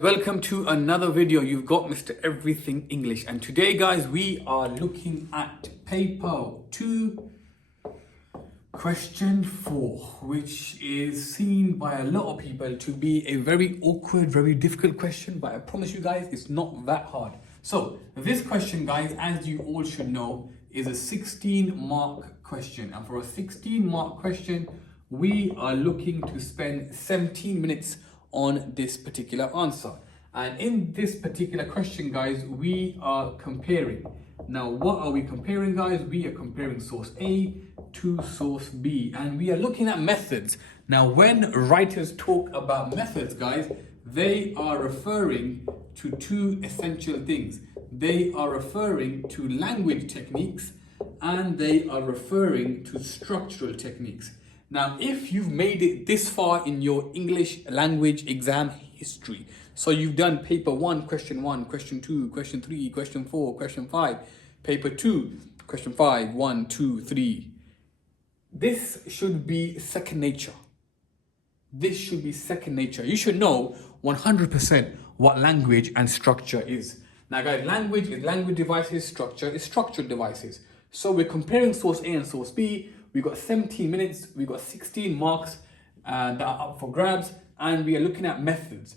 Welcome to another video. You've got Mr. Everything English, and today guys we are looking at paper 2 question 4, which is seen by a lot of people to be a very awkward, very difficult question, but I promise you guys it's not that hard. So this question guys, as you all should know, is a 16-mark question, and for a 16-mark question we are looking to spend 17 minutes on this particular answer. And in this particular question guys, we are comparing. Now what are we comparing guys? We are comparing source A to source B, and we are looking at methods. Now when writers talk about methods guys, they are referring to two essential things. They are referring to language techniques and they are referring to structural techniques. Now, if you've made it this far in your English language exam history, so you've done paper 1, question 1, question 2, question 3, question 4, question 5, paper 2, question 5, 1, 2, 3. This should be second nature. This should be second nature. You should know 100% what language and structure is. Now guys, language is language devices, structure is structural devices. So we're comparing source A and source B. We've got 17 minutes, we've got 16 marks that are up for grabs, and we are looking at methods.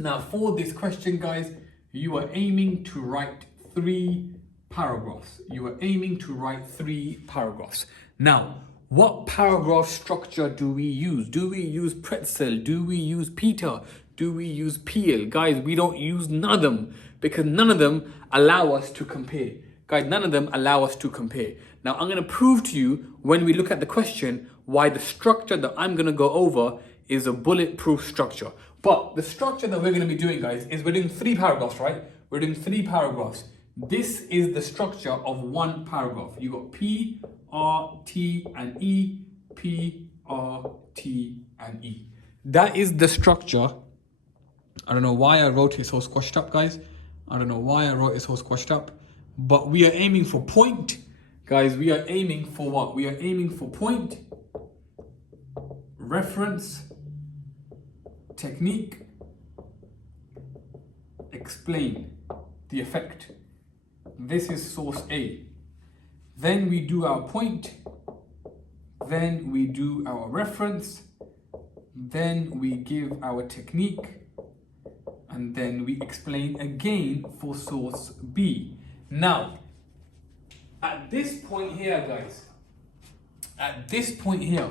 Now for this question guys, you are aiming to write 3 paragraphs. You are aiming to write 3 paragraphs. Now, what paragraph structure do we use? Do we use Pretzel? Do we use Peter? Do we use Peel? Guys, we don't use none of them because none of them allow us to compare. Guys, none of them allow us to compare. Now, I'm going to prove to you when we look at the question why the structure that I'm going to go over is a bulletproof structure. But the structure that we're going to be doing, guys, is we're doing 3 paragraphs, right? We're doing 3 paragraphs. This is the structure of 1 paragraph. You got P, R, T, and E, P, R, T, and E. That is the structure. I don't know why I wrote it so squashed up, guys. I don't know why I wrote it so squashed up. But we are aiming for point. Guys, we are aiming for what? We are aiming for point, reference, technique, explain, the effect. This is source A. Then we do our point, then we do our reference, then we give our technique, and then we explain again for source B. Now, at this point here, guys, at this point here,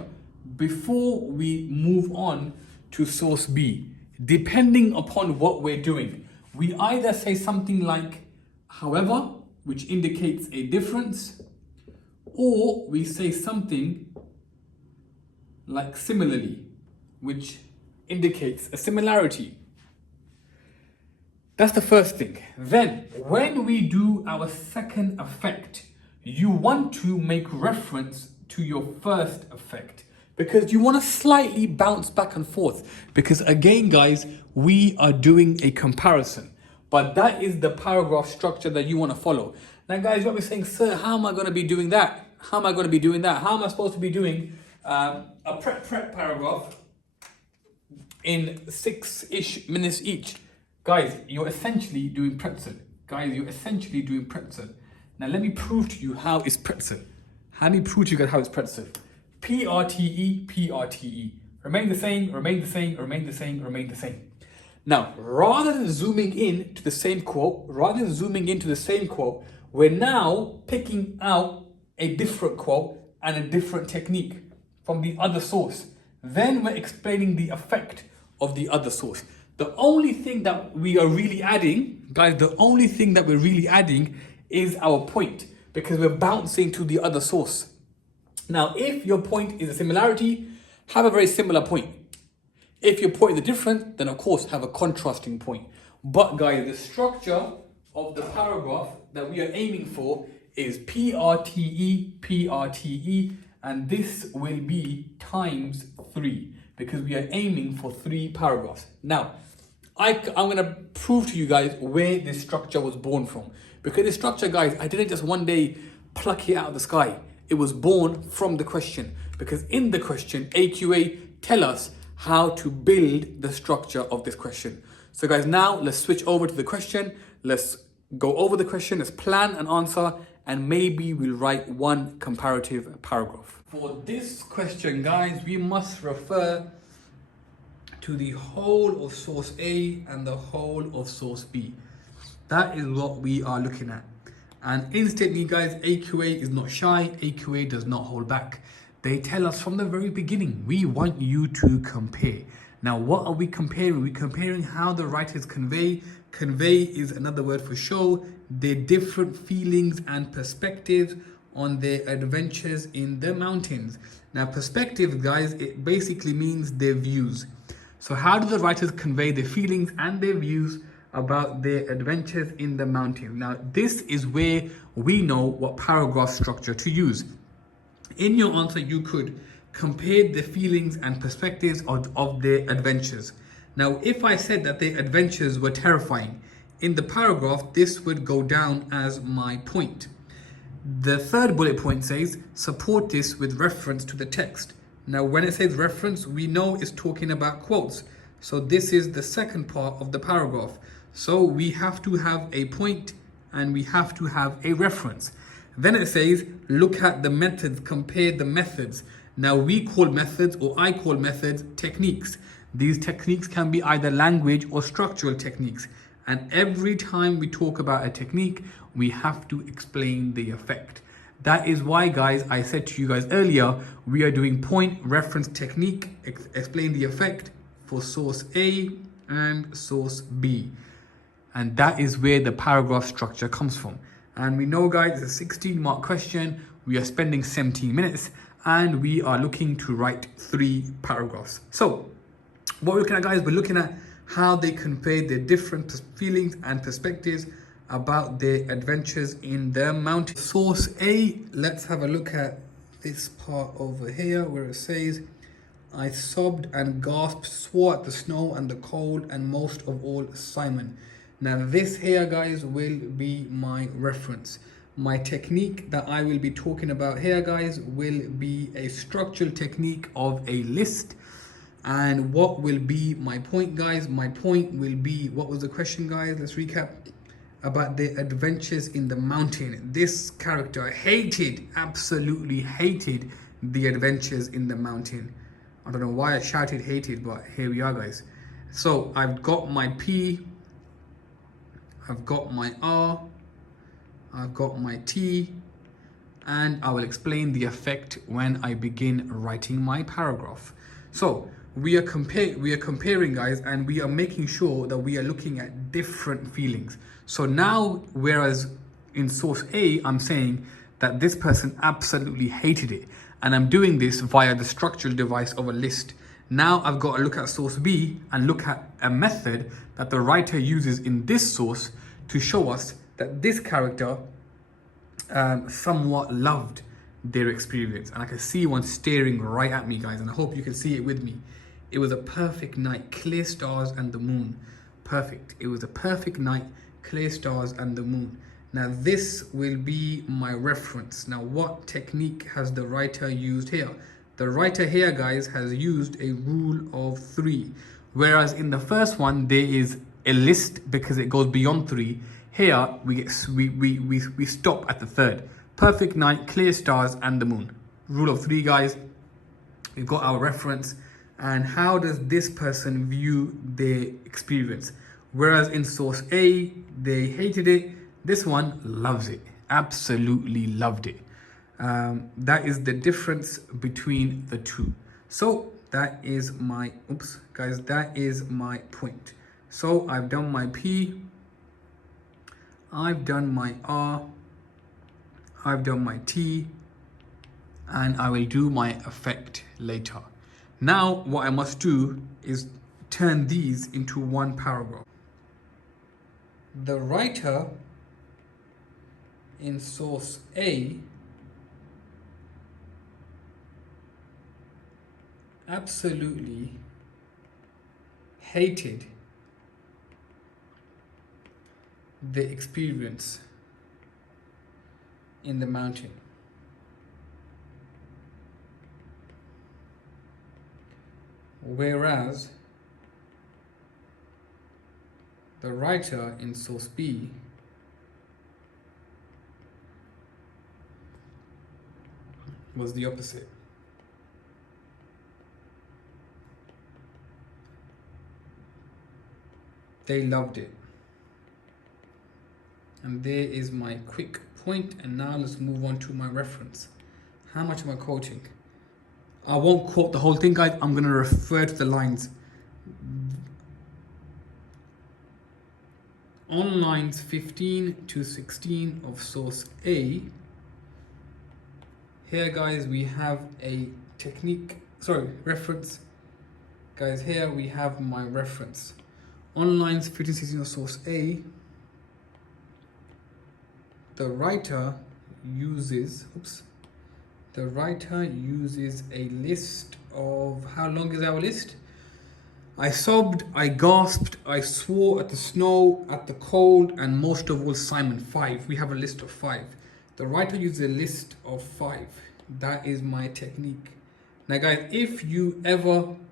before we move on to source B, depending upon what we're doing, we either say something like however, which indicates a difference, or we say something like similarly, which indicates a similarity. That's the first thing. Then, when we do our second effect, you want to make reference to your first effect because you want to slightly bounce back and forth. Because again, guys, we are doing a comparison, but that is the paragraph structure that you want to follow. Now, guys, you'll be saying, sir, how am I going to be doing that? How am I going to be doing that? How am I supposed to be doing a prep paragraph in 6-ish minutes each? Guys, you're essentially doing Pretzel. Guys, you're essentially doing Pretzel. Now, let me prove to you how it's Pretzel. Let me prove to you guys how it's Pretzel. P-R-T-E, P-R-T-E. Remain the same, remain the same, remain the same, remain the same. Now, rather than zooming in to the same quote, we're now picking out a different quote and a different technique from the other source. Then we're explaining the effect of the other source. The only thing that we are really adding, guys, the only thing that we're really adding is our point, because we're bouncing to the other source. Now, if your point is a similarity, have a very similar point. If your point is different, then of course have a contrasting point. But guys, the structure of the paragraph that we are aiming for is P-R-T-E, P-R-T-E, and this will be times 3 because we are aiming for 3 paragraphs. Now, I'm going to prove to you guys where this structure was born from. Because this structure, guys, I didn't just one day pluck it out of the sky. It was born from the question. Because in the question, AQA tell us how to build the structure of this question. So guys, now let's switch over to the question. Let's go over the question, let's plan an answer, and maybe we'll write one comparative paragraph. For this question, guys, we must refer to the whole of source A and the whole of source B. That is what we are looking at. And instantly, guys, AQA is not shy. AQA does not hold back. They tell us from the very beginning, we want you to compare. Now, what are we comparing? We're comparing how the writers convey. Convey is another word for show their different feelings and perspectives on their adventures in the mountains. Now, perspective, guys, it basically means their views. So how do the writers convey their feelings and their views about their adventures in the mountains? Now, this is where we know what paragraph structure to use. In your answer, you could compare the feelings and perspectives of their adventures. Now, if I said that their adventures were terrifying, in the paragraph, this would go down as my point. The third bullet point says, support this with reference to the text. Now, when it says reference, we know it's talking about quotes. So this is the second part of the paragraph. So we have to have a point and we have to have a reference. Then it says, look at the methods, compare the methods. Now we call methods, or I call methods, techniques. These techniques can be either language or structural techniques. And every time we talk about a technique, we have to explain the effect. That is why, guys, I said to you guys earlier, we are doing point, reference, technique, explain the effect for source A and source B. And that is where the paragraph structure comes from. And we know, guys, it's a 16-mark question. We are spending 17 minutes and we are looking to write 3 paragraphs. So what we're looking at, guys, we're looking at how they convey their different feelings and perspectives about their adventures in the mountain. Source A, let's have a look at this part over here where it says, I sobbed and gasped, swore at the snow and the cold, and most of all, Simon. Now this here, guys, will be my reference. My technique that I will be talking about here, guys, will be a structural technique of a list. And what will be my point, guys? My point will be, what was the question, guys? Let's recap. About the adventures in the mountain. This character hated, absolutely hated the adventures in the mountain. I don't know why I shouted hated, but here we are, guys. So I've got my P, I've got my R, I've got my T, and I will explain the effect when I begin writing my paragraph. So we are comparing, guys, and we are making sure that we are looking at different feelings. So now, whereas in source A, I'm saying that this person absolutely hated it, and I'm doing this via the structural device of a list. Now I've got to look at source B and look at a method that the writer uses in this source to show us that this character somewhat loved their experience. And I can see one staring right at me, guys, and I hope you can see it with me. It was a perfect night, clear stars and the moon. Perfect. It was a perfect night, clear stars and the moon. Now this will be my reference. Now what technique has the writer used here? The writer here, guys, has used a rule of 3. Whereas in the first one, there is a list because it goes beyond 3. Here, we stop at the third. Perfect night, clear stars and the moon. Rule of 3, guys. We've got our reference. And how does this person view their experience? Whereas in source A, they hated it. This one loves it. Absolutely loved it. That is the difference between the two. So that is my, guys, that is my point. So I've done my P, I've done my R, I've done my T, and I will do my effect later. Now what I must do is turn these into one paragraph. The writer in source A absolutely hated the experience in the mountain. Whereas The writer in source B was the opposite. They loved it. And there is my quick point. And now let's move on to my reference. How much am I quoting? I won't quote the whole thing, guys. I'm going to refer to the lines. On lines 15 to 16 of source A, here, guys, we have a reference. Guys, here we have my reference. On lines 15 to 16 of source A, the writer uses a list of, how long is our list? I sobbed, I gasped, I swore at the snow, at the cold, and most of all Simon. 5. We have a list of 5. The writer uses a list of 5. That is my technique. Now, guys, if you ever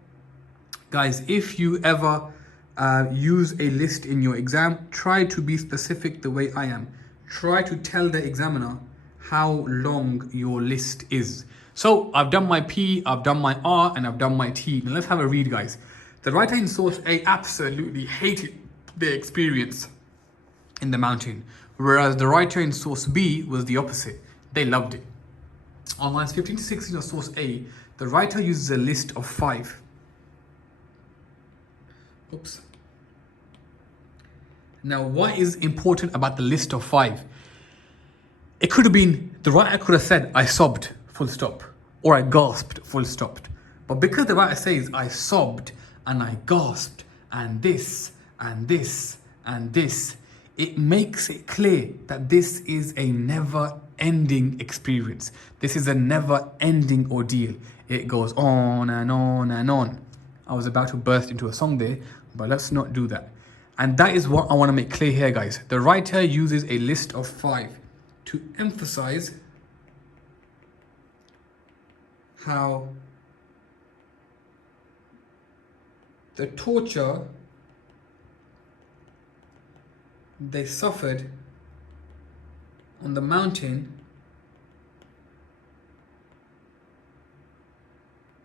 use a list in your exam, try to be specific the way I am. Try to tell the examiner how long your list is. So I've done my P, I've done my R, and I've done my T. Now let's have a read, guys. The writer in source A absolutely hated their experience in the mountain, whereas the writer in source B was the opposite. They loved it. On lines 15 to 16 of source A, the writer uses a list of 5. Now, what is important about the list of 5? It could have been, the writer could have said, I sobbed, full stop, or I gasped, full stop. But because the writer says, I sobbed and I gasped and this and this and this, it makes it clear that this is a never-ending experience. This is a never-ending ordeal. It goes on and on and on. I was about to burst into a song there, but let's not do that. And that is what I want to make clear here, guys. The writer uses a list of 5 to emphasize how the torture they suffered on the mountain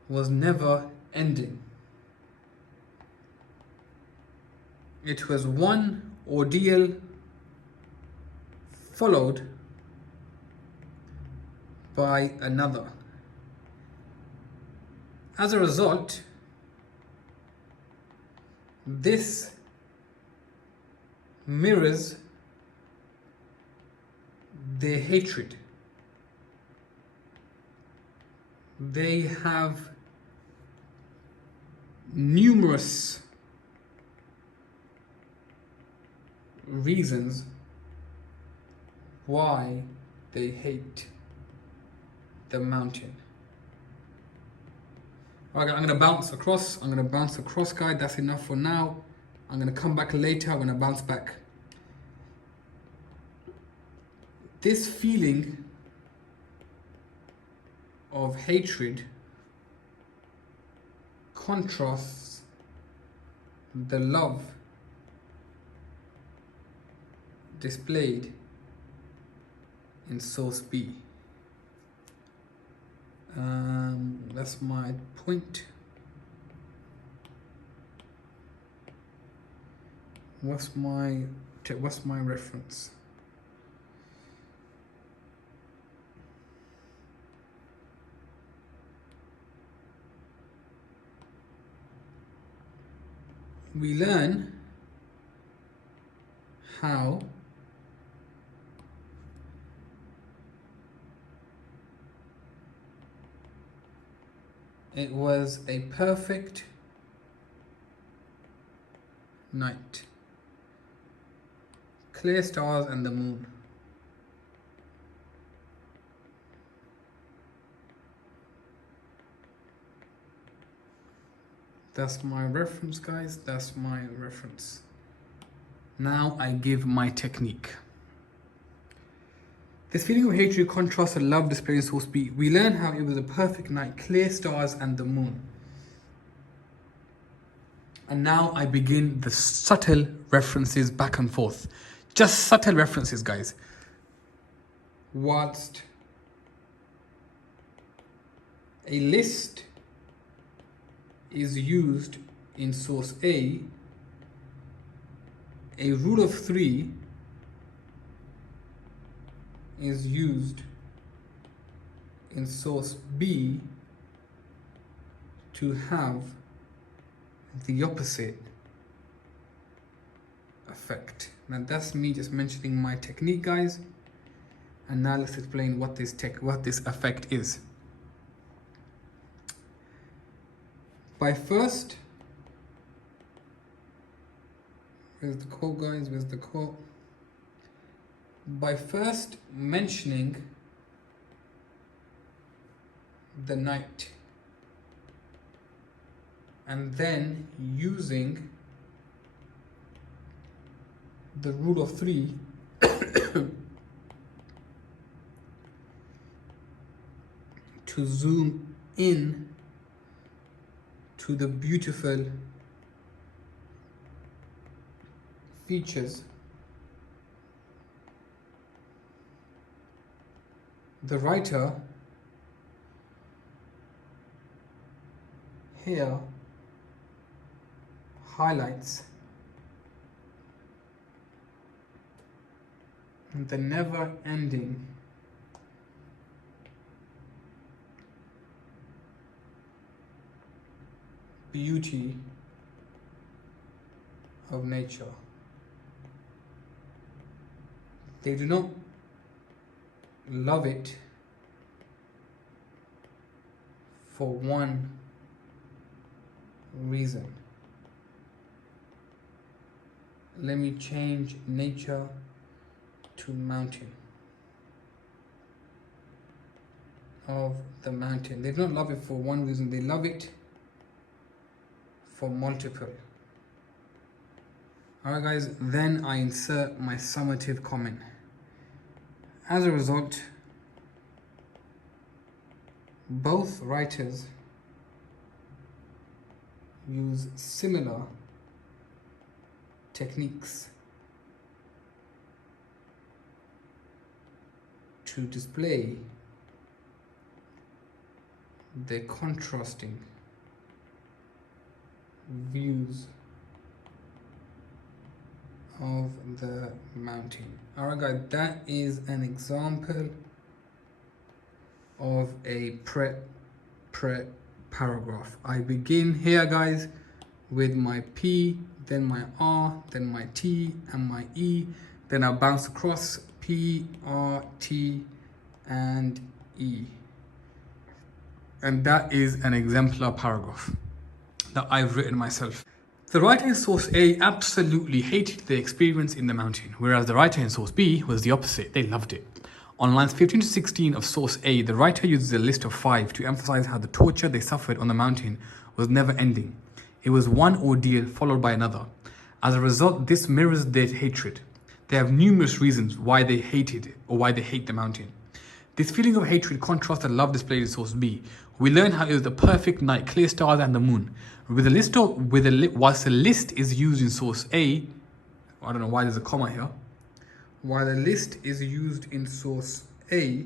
was never ending. It was one ordeal followed by another. As a result, this mirrors their hatred. They have numerous reasons why they hate the mountain. Alright, I'm going to bounce across. Guys. That's enough for now. I'm going to come back later. I'm going to bounce back. This feeling of hatred contrasts the love displayed in source B. That's my point. What's my reference? We learn how it was a perfect night. Clear stars and the moon. That's my reference, guys. That's my reference. Now I give my technique. This feeling of hatred contrasts a love displayed in source B. We learn how it was a perfect night, clear stars and the moon. And now I begin the subtle references back and forth. Just subtle references, guys. Whilst a list is used in source A, a rule of 3 is used in source B to have the opposite effect. Now that's me just mentioning my technique, guys, and now let's explain what this effect is. By first, where's the quote, guys? Where's the quote? By first mentioning the night and then using the rule of 3 to zoom in to the beautiful features, the writer here highlights the never-ending beauty of nature. They do not love it for one reason. Let me change nature to mountain. Of the mountain. They don't love it for one reason, they love it for multiple. Alright, guys, then I insert my summative comment. As a result, both writers use similar techniques to display the contrasting views of the mountain. Alright, guys, that is an example of a paragraph. I begin here, guys, with my P, then my R, then my T and my E, then I bounce across P, R, T and E. And that is an exemplar paragraph that I've written myself. The writer in source A absolutely hated the experience in the mountain, whereas the writer in source B was the opposite. They loved it. On lines 15 to 16 of source A, the writer uses a list of 5 to emphasize how the torture they suffered on the mountain was never ending. It was one ordeal followed by another. As a result, this mirrors their hatred. They have numerous reasons why they hated it or why they hate the mountain. This feeling of hatred contrasts the love displayed in source B. We learn how it was the perfect night, clear stars and the moon. Whilst the list is used in source A, I don't know why there's a comma here. While the list is used in source A,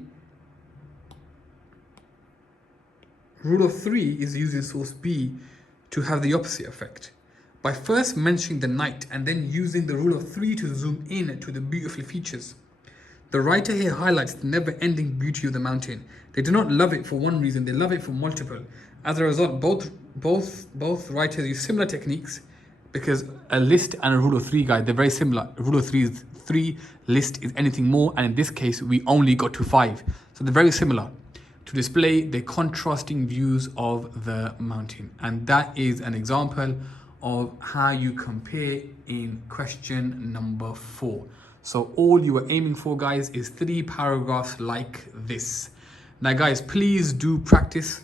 rule of 3 is used in source B to have the opposite effect. By first mentioning the night and then using the rule of 3 to zoom in to the beautiful features. The writer here highlights the never-ending beauty of the mountain. They do not love it for one reason, they love it for multiple. As a result, both writers use similar techniques because a list and a rule of 3, guys, they're very similar. A rule of 3 is 3, list is anything more, and in this case, we only got to 5. So they're very similar to display the contrasting views of the mountain. And that is an example of how you compare in question number 4. So all you are aiming for, guys, is 3 paragraphs like this. Now, guys, please do practice.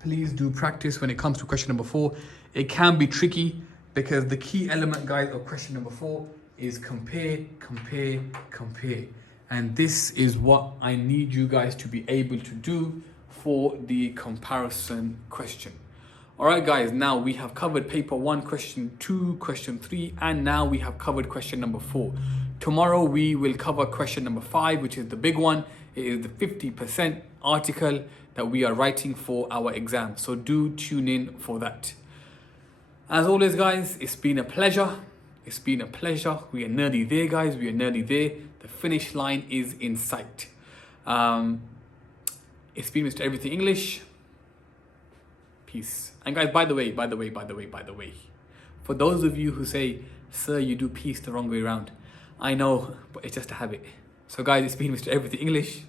Please do practice when it comes to question number 4. It can be tricky because the key element, guys, of question number 4 is compare, compare, compare. And this is what I need you guys to be able to do for the comparison question. Alright guys, now we have covered paper 1, question 2, question 3, and now we have covered question number 4. Tomorrow we will cover question number 5, which is the big one. It is the 50% article that we are writing for our exam. So do tune in for that. As always guys, it's been a pleasure. It's been a pleasure. We are nearly there guys, we are nearly there. The finish line is in sight. It's been Mr. Everything English. Peace. And guys, by the way, for those of you who say, sir, you do peace the wrong way around, I know, but it's just a habit. So guys, it's been Mr. Everything English.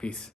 Peace.